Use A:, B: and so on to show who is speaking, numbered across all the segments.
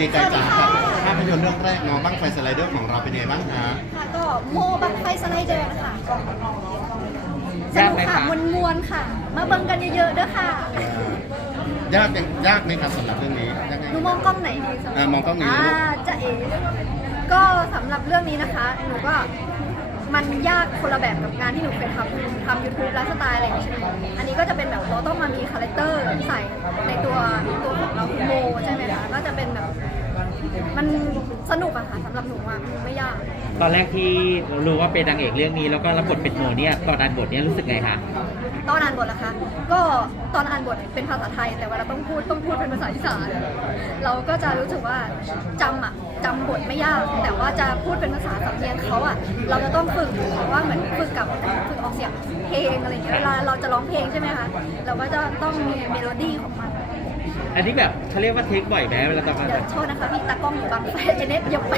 A: ก๋ไก่จ๋าภาพยนตร์เรื่องแรกเนาะบั้งไฟสไลเดอร์ของเราเป็นไงบ้างคะ
B: ค่ะก็โมบังไฟสไลเดอร์นะคะสนุกค่ะมวนๆค่ะ มาเบิ่งกันเยอะๆเด้อค่ะ
A: ยากไหมครับสำหรับเรื่องนี้ยากไหม
B: หนูมองกล้องไหนดี
A: มองกล้องนี้
B: จะก็สำหรับเรื่องนี้นะคะหนูก็มันยากคนละแบบกับงานที่หนูเคยทำ YouTube ไลฟ์สไตล์อะไรอย่างนี้ใช่ไหมอันนี้ก็จะเป็นแบบเราต้องมามีคาแรคเตอร์ใส่ในตัวของเราคือโมใช่ไหมคะก็จะเป็นแบบมันสนุกอะค่ะสำหรับหนูอะไม่ยาก
C: ตอนแรกที่รู้ว่าเป็นนางเอกเรื่องนี้แล้วก็รับบทเป็นโมเนี่ยตอนอ่านบทเนี่ยรู้สึกไงคะ
B: ตอนอ่านบทนะคะก็ตอนอ่านบทเป็นภาษาไทยแต่เวลาต้องพูดเป็นภาษาอีสานเราก็จะรู้สึกว่าจำบทไม่ยากแต่ว่าจะพูดเป็นภาษาสำเนียงเขาอะเราจะต้องฝึกว่าเหมือนฝึกออกเสียงเพลงอะไรอย่างเงี้ยเวลาเราจะร้องเพลงใช่ไหมคะเราก็จะต้องมีเมโลดี้ของมัน
C: อันนี้แบบเขาเรียกว่าเทคบ่อยไหมเวลาทำงาน
B: เดี๋ยวโทษนะคะพี่ตากล้องอยู่บางไฟเอเนสยกไป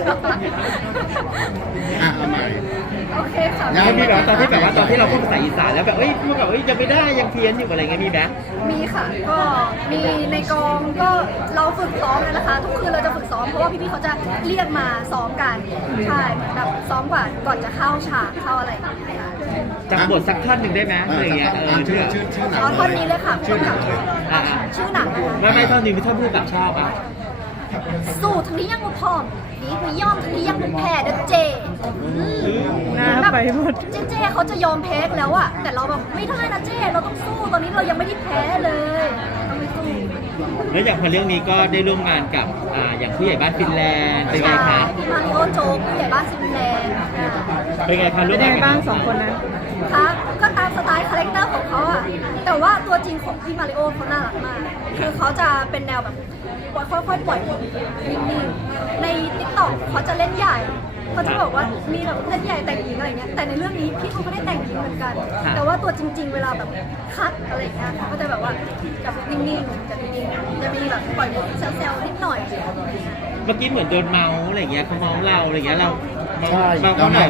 A: เอาใหม่
B: โอเคค่ะ
C: มีแบบตอนที่เราพูดภาษาอีสานแล้วแบบพูดแบบยังไม่ได้ยังเพี้ยนอยู่อะไรเงี้ยมีไหม
B: มีค่ะก็มีในกองก็เราฝึกซ้อมเลยนะคะทุกคืนเราจะฝึกซ้อมเพราะว่าพี่ๆเขาจะเรียกมาซ้อมกันใช่แบบซ้อมก่อนจะเข้าฉากเข้าอะไรอย่างเงี้ย
C: จำบทสักท่อนหนึ่งได้ไหมอะไรเงี้ย
A: ชื่อหนัง
B: ท่อนนี้เลยค่ะชื่อหนัง
C: ไม่ท่อนนี้ไม่ท่อนพูดแบบชอบอ่ะ
B: สู้ทั้งนี้ยังบ่พร้อมนี่ไม่ยอมทั้งนี้ยังบ่แพ้เด้อเจ
D: ไปหมด
B: เจเขาจะยอมแพ้แล้วอะแต่เราแบบไม่ได้นะเจเราต้องสู้ตอนนี้เรายังไม่ได้แพ้เลยต้องไปสู้
C: แล้วอย่างพอเรื่องนี้ก็ได้ร่วมงานกับอย่างผู้ใหญ่บ้านฟินแลนด์เป็นไงคะ
B: พี่มาริโอโจ๊กผู้ใหญ่บ้านฟินแลนด์
C: เป็นไงคะร่วมงาน
D: บ้างสองคนนั้น
B: คะก็ตามสไตล์คาแรคเตอร์ของเขาอะแต่ว่าตัวจริงของพี่มาริโอเขาน่ารักมากคือเขาจะเป็นแนวแบบค่อยๆปล่อยนิ่งๆใน TikTok เขาจะเล่นใหญ่เขาจะบอกว่ามีแบบเล่นใหญ่แต่งหญิงอะไรเงี้ยแต่ในเรื่องนี้พี่เขาก็ได้แต่งหญิงเหมือนกันแต่ว่าตัวจริงๆเวลาแบบคัดอะไรเงี้ยเขาก็จะแบบว่าจะนิ่งๆจะนิ่งๆจะมีแบบปล่อยมุกแซวๆนิดหน่อย
C: เมื่อกี้เหมือนโดนเมาอะไรเงี้ยเขาเมาเราอะไรเงี้ยเรา
A: เราหน่อย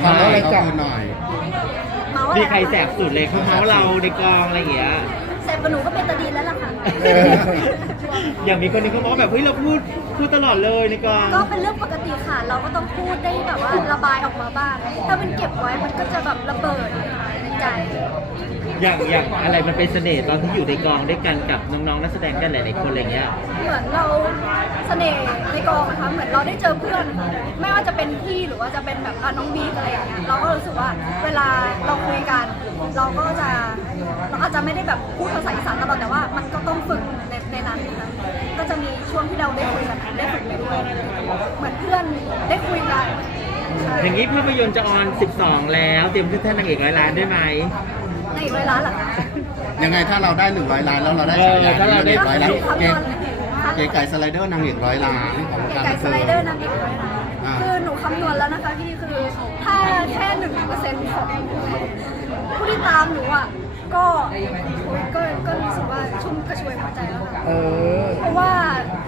C: มีใครแสบสุดเลยเขาเมาเราในกองอะไรเงี้ย
B: แสบกับหนูก็เป็นตาดีแล้วล่ะค่ะ
C: อย่างมีคนนึงเขาบอกแบบเฮ้ยเราพูดตลอดเลยในกอง
B: ก็เป็นเรื่องปกติค่ะเราก็ต้องพูดได้แบบว่าระบายออกมาบ้างถ้ามันเก็บไว้มันก็จะแบบระเบิดในใจ
C: อย่างอะไรมันเป็นเสน่ห์ตอนที่อยู่ในกองด้วยกันกับน้องๆนักแสดงกันหลายๆคนอะไรเงี้ย
B: เหมือนเราเสน่ห์ในกองนะคะเหมือนเราได้เจอเพื่อนไม่ว่าจะเป็นพี่หรือว่าจะเป็นแบบน้องบีอะไรอย่างเงี้ยเราก็รู้สึกว่าเวลาเราคุยกันเราอาจจะไม่ได้แบบพูดภาษาอีสานตลอดแต่ว่ามันก็ต้องฝึกในนั้นนะคะก็จะมีช่วงที่เราได้คุยกันได้ฝึกไปด้วยเหมือนเพื่อนได้คุยกัน
C: อย่างนี้ภาพยนตร์จะออน12แล้วเตรียมขึ้นแท่นนางเอก100 ล้านได้ไหม
B: นางเอก100 ล้านเหรอคะ
A: ยังไงถ้าเราได้100 ล้านแล้วเราได้ฉายา100 ล้านเก๋ไก่สไลเดอร์นางเอก100 ล้านของ
B: เก๋ไก่สไลเดอร์นางเอก100 ล้านคือหนูคำนวณแล้วนะคะพี่คือถ้าแค่1%ของผู้ที่ตามหนูอ่ะก็รู้สึกว่าชุ่มกระชวยหัวใจแล้วค่ะเพราะว่า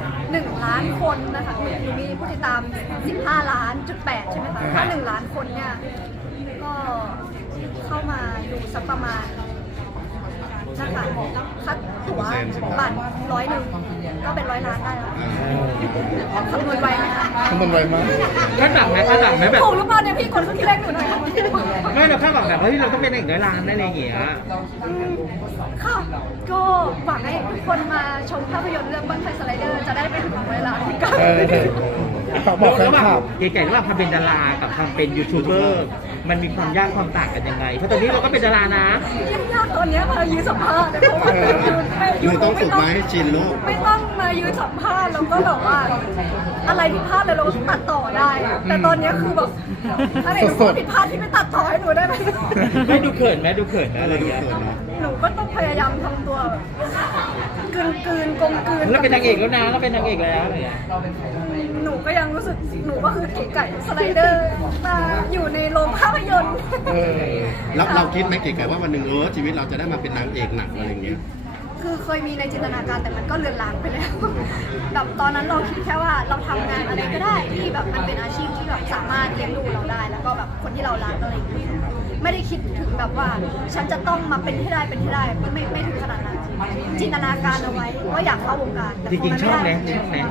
B: 1 ล้านคนนะคะหนูมีผู้ติดตาม15.8 ล้านใช่ไหมคะถ้า1 ล้านคนเนี่ยก็เข้ามาดูสักประมาณนะคะคัดตั๋วบัตร100ก็เป็น100 ล้านได้แล้วคำนวณไวไหมคะ
A: คำนวณไวมาก
C: คาดหวังไหมแบบ
B: ถูกหรือเปล่าเนี่ยพี่กดที่เลขหนูหน่อย
C: ไม่เราคาดหวังแบบว่าที่เราต้องเป็นนางเอก100 ล้านได้อะไรอย่างเงี้ย
B: ค่ะก็หวังให้ทุกคนมาชมภาพยนตร์เรื่องบั้งไฟสไลเดอร์จะได้ไปถึง100 ล้านกัน
C: บอกแล้วว่าเก๋ๆระหว่างความเป็นดารากับความเป็นยูทูบเบอร์มันมีความยากความต่างกันยังไงเพราะตอนนี้เราก็เป็นดารานะ
B: ยากตอนนี้มายืนสัมภาษณ์เพราะว่า
A: หนูต้องฝึกมาให้ชินลูก
B: ไม่ต้องมายืนสัมภาษณ์แล้วก็แบบว่าอะไรผิดพลาดเลยเราตัดต่อได้แต่ตอนนี้คือแบบอะไรผิดพลาดที่ไม่ตัดต่อให้หนูได้ไหม
C: ไม่ดูเขินไหมดูเขินอะไรอย่างเงี้ย
B: หนูก็ต้องพยายามทำตัวกลืนกลมกลืน
C: แล้วเป็นนางเอกแล้วนะแล้วเป็นนางเอกแล้วอะไรอย่างเงี้ย
B: หนูก็ยังรู้สึกหนูก็คือเก๋ไก่สไลเดอร์มาอยู่ในโรงภาพยนตร์
A: แล้วเราคิดไหมเก๋ไก่ว่าวันหนึ่งชีวิตเราจะได้มาเป็นนางเอกหนังอะไรอย่างเงี้ย
B: คือเคยมีในจินตนาการแต่มันก็เลือนลางไปแล้วแบบตอนนั้นเราคิดแค่ว่าเราทำงานอะไรก็ได้ที่แบบมันเป็นอาชีพที่แบบสามารถเลี้ยงดูเราได้แล้วก็แบบคนที่เรารักอะไรอย่างเงี้ยไม่ได้คิดถึงแบบว่าฉันจะต้องมาเป็นที่ได้ไม่ถึงขนาดนั้นจินตนาการเอาไว้ว่าอยากเข้าวงการ
C: จริงๆชอบไหม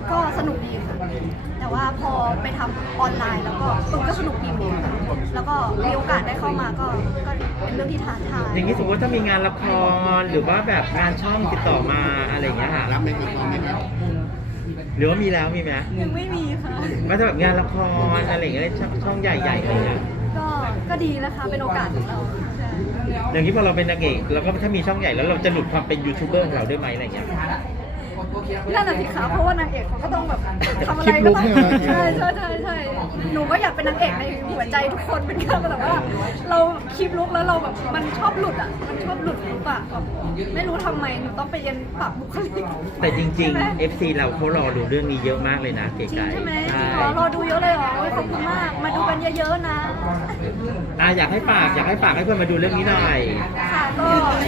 B: ก็สนุกดีค่ะแต่ว่าพอไปทำออนไลน์แล้วก็สนุกดีเหมือนกันแล้วก็มีโอกาสได้เข้ามาก็เป็นเรื่องที่ท้าทาย
C: อย่างนี้สมมติว่าถ้ามีงานละครหรือว่าแบบงานช่องติดต่อมาอะไรอย่างเงี้ยค่ะ
A: รับไหมครับพร้อมไหมครับ
C: หรือว่ามีแล้วมีไหม
B: ยังไม่มีค่ะ
C: ว่าจะแบบงานละครอะไรอย่างเงี้ยช่องใหญ่ๆอะไรอย่างเงี้ย
B: ก็ดีนะคะเป็นโอกาสของเราใช่
C: อย่างนี้พอเราเป็นนางเอกเราก็ถ้ามีช่องใหญ่แล้วเราจะหลุดความเป็นยูทูบเบอร์ของเราได้ไหมอะไรอย่างเงี้ย
B: นั่นแหละสิคะเพราะว่านางเอกเขาก็ต้องแบบทำอะไรก็ต้องใช่หนูก็อยากเป็นนางเอกในหัวใจทุกคนเป็นการแบบว่าเราคลิปลุกแล้วเราแบบมันชอบหลุดอ่ะมันชอบหลุดลุกอ่ะแบบไม่รู้ทำไมหนูต้องไปเรียนปรับบุคลิก
C: แต่จริงๆ FC เราเขารอดูเรื่องนี้เยอะมากเลยนะเก๋
B: จริง
C: ไก่
B: ใช่ไหม
C: ใช่
B: รอดูเยอะเลยเหรอโอ้ยขอบคุณมากมาดูกันเยอะๆนะ
C: อยากให้ฝากให้เพื่อนมาดูเรื่องนี้หน่อย
B: ค่ะก็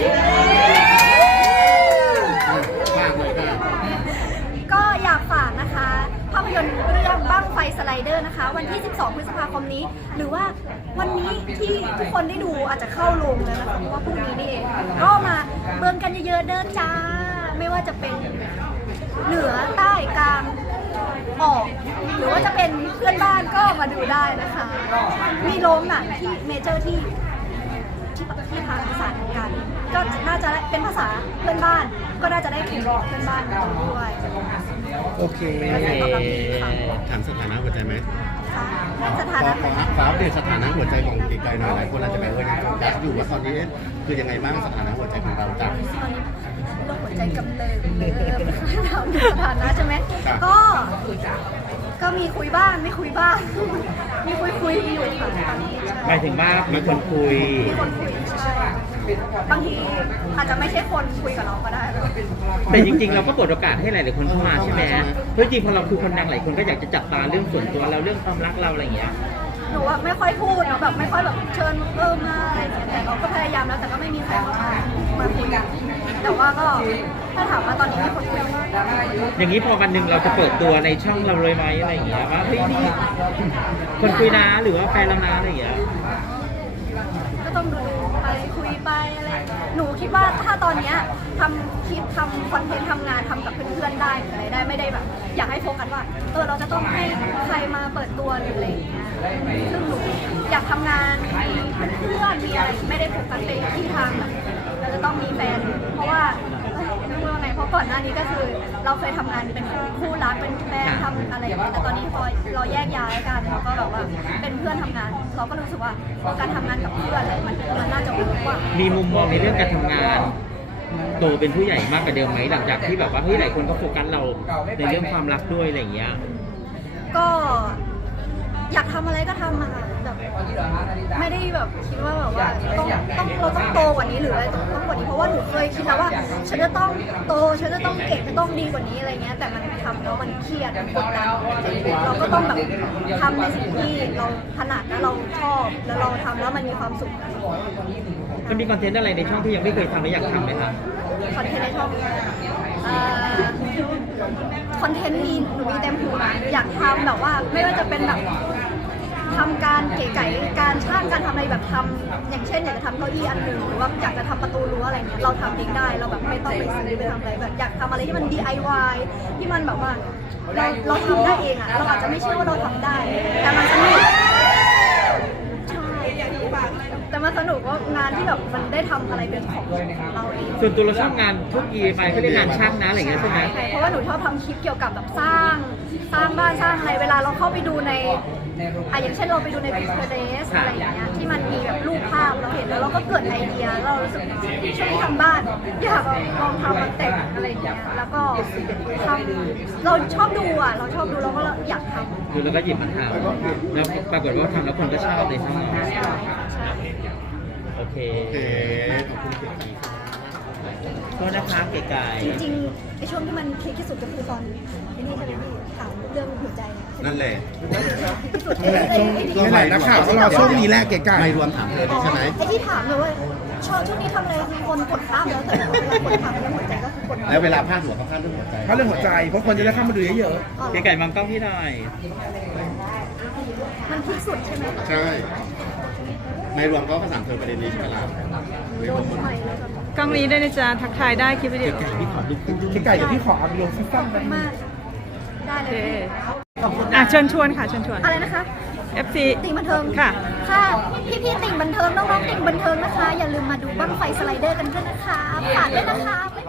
A: มากเลยค่ะ
B: ก็อยากฝากนะคะภาพยนตร์เรื่องบั้งไฟสไลเดอร์นะคะ วันที่ 12 พฤษภาคมนี้ หรือว่าวันนี้ที่ทุกคนได้ดูอาจจะเข้าโรงแล้วนะคะเพราะว่าพรุ่งนี้นี่เองก็มาเบิ่งกันเยอะๆเดินจ้า ไม่ว่าจะเป็นเหนือใต้กลางออก หรือว่าจะเป็นเพื่อนบ้านก็มาดูได้นะคะ มีโรงหนังที่เมเจอร์ที่ทางภาษาทางการก็น่าจะเป็นภาษาเพื่อนบ้าน ก็น่าจะได้คุยกับเพื่อนบ้านกันด้วย
C: โอเค
A: ถามสถานะหัวใจไหม
B: ค่ะส
A: ข
B: ถา
A: อ
B: นะ
A: อัปเดตสถานะหัวใจของเก๋ไก่หน่อยหลายคนอาจจะแบบยังโฟกัสอยู่ว่าตอนนี้คือยังไงบ้างสถานะหัวใจของเราจาก
B: ตอนนี้โรคหัวใจกำเริบถามสถานะใช่ไหม
A: ครับ
B: ก็มีคุยบ้างไม่คุยบ้าง มีคุยอยู่ค่ะตอนนี้
C: หมายถึงว่ามีคนคุย
B: มีคนคุยใช่บางทีอาจจะไม่ใช่คนคุยกับเราก็ได้
C: แต่จริงๆ เราก็เปิดโอกาสให้หลายๆคนเข้ามาใช่ไหมเพราะจริงๆพอเราคือคนดังหลายคนก็อยากจะจับตาเรื่องส่วนตัวเราเรื่องความรักเราอะไรอย่างเงี้ย
B: หนูว่าไม่ค่อยพูดเนาะแบบไม่ค่อยแบบเชิญมาอะไรอย่างเงี้ยแต่เราก็พยายามแล้วแต่ก็ไม่มีใครเข้ามาคุยกันแต่ว่าก็ถ้าถามว่าตอนนี้มีคนคุยไหม
C: อย่างนี้พอวันหนึ่งเราจะเปิดตัวในช่องเราเลยไหมอะไรอย่างเงี้ยว่าเฮ้ยนี่คนคุยนะหรือว่าแฟนเรานะอะไรอย่างเงี้ย
B: ก็ต้องดูไปคุยไปอะไรหนูคิดว่าถ้าตอนเนี้ยทำคลิปทำคอนเทนต์ทำงานทำกับเพื่อนๆได้หรืออะไรได้ไม่ได้แบบ อยากให้โฟกัสว่าเราจะต้องให้ใครมาเปิดตัวหรืออะไรอย่างเงี้ยซึ่งหนูอยากทำงานมีเพื่อนมีอะไรไม่ได้โฟกัสไปที่ทางแบบเราจะต้องมีแฟนเพราะว่าไม่รู้ว่าไงเพราะก่อนหน้านี้ก็คือเราเคยทำงานเป็นคู่รักเป็นแฟนทำอะไรอย่างเงี้ยแต่ตอนนี้พอเราแยกย้ายกันเราก็แบบว่าเป็นเพื่อนทำงาน เราก็รู้สึกว่าการทำงานกับเพื่อนอะไรมันน่าจะเวิร์กกว่า
C: มีมุมมองในเรื่องการทำงานโตเป็นผู้ใหญ่มากกว่าเดิมไหมหลังจากที่แบบว่าเฮ้ยหลายคนก็โฟกัสเราในเรื่องความรักด้วยอะไรอย่างเงี้ย
B: ก็อยากทำอะไรก็ทำอะค่ะแบบไม่ได้แบบคิดว่าแบบว่าเราต้องโตกว่านี้หรืออะไรต้องกว่านี้เพราะว่าหนูเคยคิดแล้วว่าฉันจะต้องโตฉันจะต้องเก่งฉันต้องดีกว่านี้อะไรเงี้ยแต่มันทำแล้วมันเครียดกดดันเราก็ต้องแบบทำในสิ่งที่เราถนัดและเราชอบแล้วเราทำแล้วมันมีความสุข
C: มันมีคอนเทนต์อะไรในช่องที่ยังไม่เคยทำและอยากทำไหมคะ
B: คอนเทนต์ในช่องคอนเทนต์หนูมีเต็มหัวอยากทำแบบว่าไม่ว่าจะเป็นแบบทำการเก๋ไก่การช่างการทำอะไรแบบทำอย่างเช่นอยากจะทำเก้าอี้อันหนึ่งหรือว่าอยากจะทำประตูรั้วอะไรเงี้ยเราทำเองได้เราแบบไม่ต้องไปซื้อไปทำอะไรแบบอยากทำอะไรที่มัน DIY ที่มันแบบว่าเราทำได้เองอ่ะเราอาจจะไม่เชื่อว่าเราทำได้แต่มันสนุกใช่แต่มันสนุกว่างานที่แบบมันได้ทำอะไรเป็นของเราเอง
C: ส่วนตัวเราชอบงานทุกอีไปเขาเรียกงานช่างนะอะไรอย่างเงี้ยใช่ไหม
B: ใช่เพราะว่าหนูชอบทำคลิปเกี่ยวกับแบบสร้างบ้านสร้างอะไรเวลาเราเข้าไปดูในอย่างเช่นเราไปดูใน Pinterest อะไรอย่างเงี้ยที่มันมีแบบรูปภาพเราเห็นแล้วเราก็เกิดไอเดียเรารู้สึกช่วงที่ทำบ้านอยากลองทำมันแต่งอะไรอย่างเงี้ยแล้วก็ทำเราชอบดูอ่ะเราชอบดูเราก็อยากทำ
C: ดูแล้วก็หยิบมาทำแล้วปรากฏว่าทำแล้วคนก็ชอบในช่องเรา
B: ใช่
C: โอเค
A: โอเคขอบคุณเก๋ไก่ค่ะ
C: โทษนะคะเก๋ไก่
B: จริงๆไอช่วงที่มันคลิกที่สุดก็คือตอนไอ้นี่ใช่ไหมพี่ถามเรื่องหัวใจเนี่ย
A: นั่นแหละ
B: ที่สุด
E: นั่นแหละช่วง นี่แหละนักข่าวก็รอช่วงนี้แหละเก๋ไก่
A: ไม่รวมถามเลยใช่ไหม
B: ไอ้ที่ถามเลยว่าช่วงนี้ทำอะไรคือคนกดข้ามแล้วแต่คนถามเรื่องหัวใจก็คือกด
A: แล้วเวลาพาดหัวเขาพาดเรื่องหัวใจ
E: เพราะเรื่องหัวใจเพราะคนจะได้เข้ามาดูเยอะ
C: เก๋ไก่มองกล้องพี่หน่อย
B: มันคลิกสุดใช่ไหม
A: ใช่ ไม่รวมก็ถามเธอประเด็นนี้ใช่ไหมล่ะ
B: โดนใหม่แล้วกัน
D: กล้องนี้ได้วยนะจ๊ะทักทายได้คลิปวิดีโอ
C: พี่ขอดูคู่
E: ๆเก๋ไก่เดี๋ยวพี่ขอเอาไปลงสั้นๆ
B: ขอบ
E: ไป
B: คุณมากได้
D: โอ
B: เล
D: เค
B: ย
D: เชิญชวนค่ะเชิญชวน
B: อะไรนะคะ
D: FC
B: ติ่งบันเทิง
D: ค่ะ
B: ค่ะพี่ๆติ่งบันเทิงน้องๆติ่งบันเทิงนะคะ อย่าลืมมาดูบั้งไฟสไลเดอร์กันด้วยนะคะฝากด้วยนะคะ